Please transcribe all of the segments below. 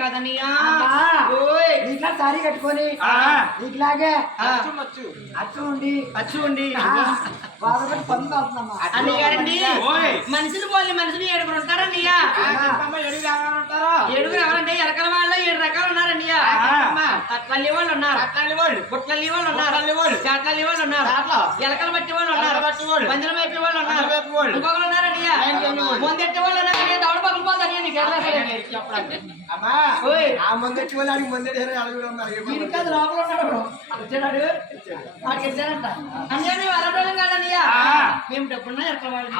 కాదన్నయ్యా ఇట్లా సారీ కట్టుకొని ఇట్లాగే అచ్చు ఉండి అన్నయ్యారండి మనుషులు పోలి మనుషులు 7 ఉంటారన్నయ్యా. 7 ఎవరంటే ఎరకల వాళ్ళు 7 రకాలు ఉన్నారన్నయ్యా. తట్లల్లి వాళ్ళు ఉన్నారు, బుట్లల్లి వాళ్ళు ఉన్నారు, చాట్లల్లి వాళ్ళు ఉన్నారు, ఎలకలు బట్టి వాళ్ళు ఉన్నారు, పంజల మేపి వాళ్ళు ఉన్నారు, ఇంకొకరు ఉన్నారన్నయ్యా ముందెట్టి వాళ్ళు ఉన్నారు. దవడ పక్కన పోతాను నీకు ముందెట్టి వాళ్ళు అడిగి ముందెట్టి లోపల ఉన్నాడు వచ్చాడు వాడికి ఇచ్చాడంట. అంటే మేము అరవడం కాదన్నయ్యా, మేము డబ్బున్నా ఎక్కవాలి.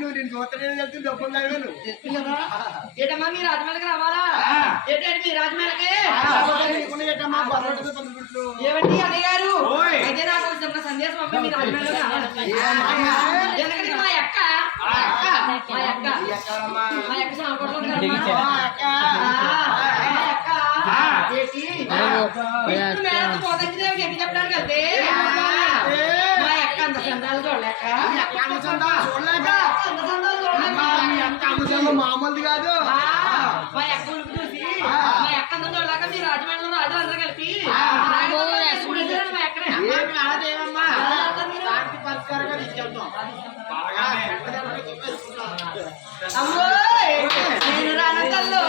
నువ్వు నేను చూస్తాను చెప్తే డబ్బున్నా ఏటమ్మా మీ రాజమేళకి రావాలా? ఏంటంటే మీ రాజమేళకి ఏమండి అన్నయ్య గారు? అయితే నాకు చిన్న సందేశం అమ్మ మీ రాజమేళకి రావాలి. ఎందుకంటే మా అక్క చెప్పడానికి వెళ్తే మా అక్క అంత చందాలు చూడలేక మామూలు కాదు మా అక్క ఉలుపు చూసి మా అక్క అంత చూడలేక మీ రాజమండ్రిలో రాజు అందరూ కలిపి మా అక్కనే అమ్మో నేను రానంతల్లో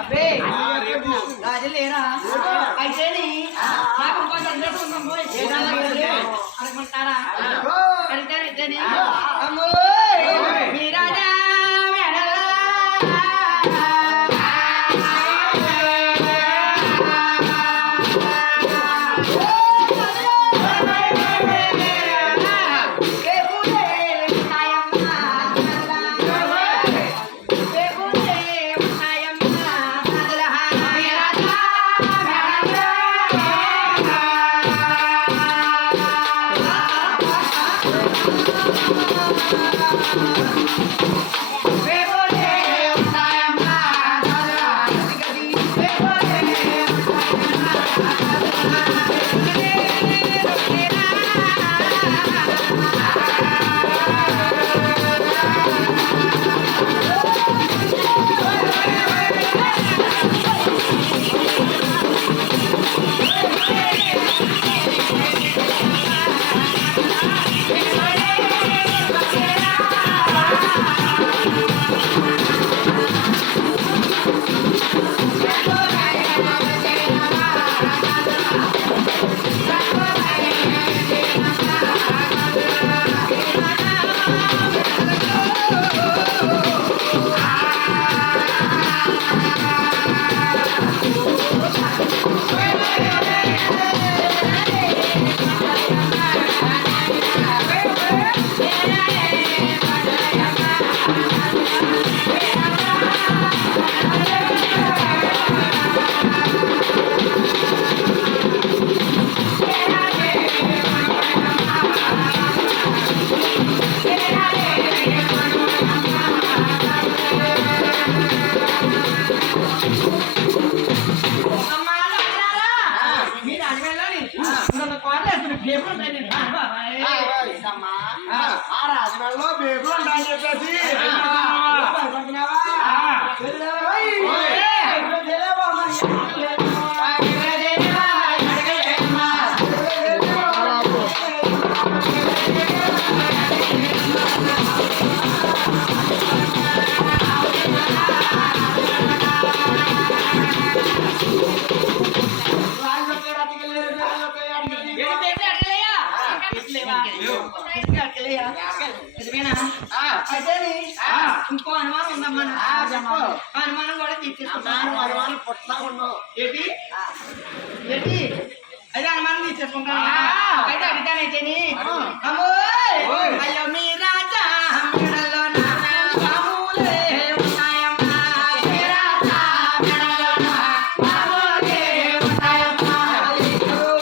అబ్బే రాజు లేరా? అయితే నాకు అనుకుంటారా? అడిగితే అమ్మో మీ రాజా రాజమండ్రిలో బేబులు ఉండాలని చెప్పేసి భయపడుతున్నావా? ఇంకో అనుమానం ఉందమ్మా అనుమానం కూడా తీసేసుకుంటాను అనుమానం పుట్టా ఉన్నావు ఏంటి ఏంటి అయితే అనుమానం తీసేసుకుంటాను అయితే అడిగానైతేని అమ్మో అయ్యో మీ రాజా మెడలో నా పాములే ఉన్నాయమ్మా మీ రాజా మెడలో నా పాములే ఉన్నాయమ్మా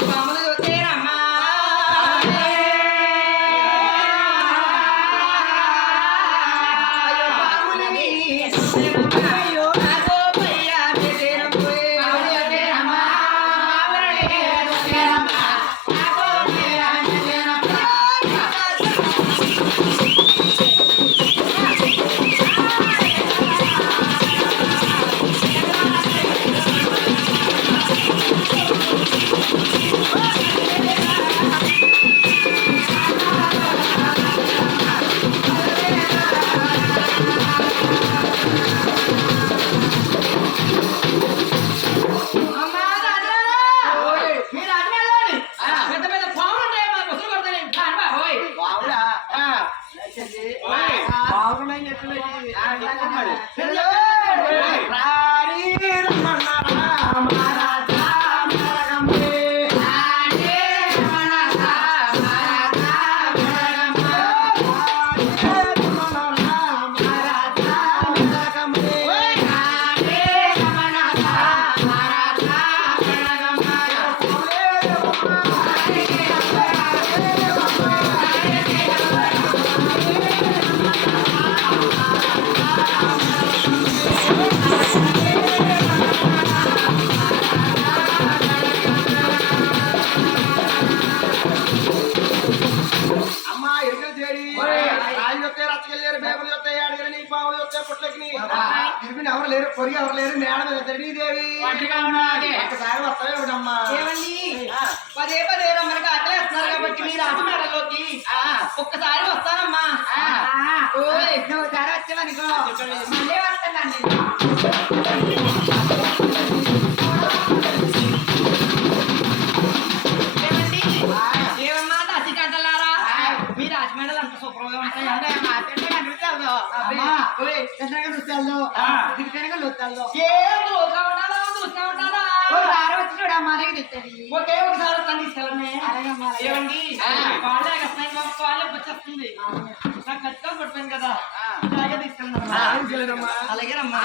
పాములు చూసేరమ్మా అయ్యో పాములని అయ్యో అగో పయ్యా చేసేరమ్మా పాములు చూసేరమ్మా అమ్మా రాజరాజా మీరు రాజరాజాని పెద్ద పెద్ద పాములు ఉంటాయి మా బస్సులు కొడతాయి అమ్మా ఓయ్ బావురా బావున్నాయి చెప్పలేదు రారీ రమ్మన్నారా మహారాజా మరగంబే రాజే మనసా మహారాజా మరగంబే రమ్మన్నారా మహారాజా మరగంబే రాజే మనసా మహారాజా మరగంబే అమ్మా ఎన్నో చేరి రాజు వస్తే రచ్చకెళ్ళారు బేబులు వస్తాయి అడిగారు నీ పావులు వస్తే పుట్లకి తిరిగి ఎవరు లేరు పొరిగి ఎవరు లేరు మేడ మీద దేవి ఒక్కసారి వస్తావే ఒకటమ్మా ఏమండి పదే పదే రమ్మని ఆకలేస్తున్నారు కాబట్టి మీరు ఆటమాడలోకి ఒక్కసారి వస్తానమ్మా ఓయ్ నువ్వు ఒకసారి వచ్చేవనుకో మళ్ళీ వస్తానండి ఏమండి ఏమమ్మా దాసి కట్టలారా మీ రాజమండ్రి అంత శుభ్రంగా ఉంటాయా ఏం లోగా ఉండాలా చూస్తా ఉంటారా ఒకే ఒకసారి వస్తాను తీసుకెళ్ళండి ఏమండి వాళ్ళే వస్తాయి మాకు వాళ్ళే వచ్చేస్తుంది నాకు ఖచ్చితంగా పడిపోయింది కదా అలాగే తీసుకెళ్ళండి అలాగే రమ్మా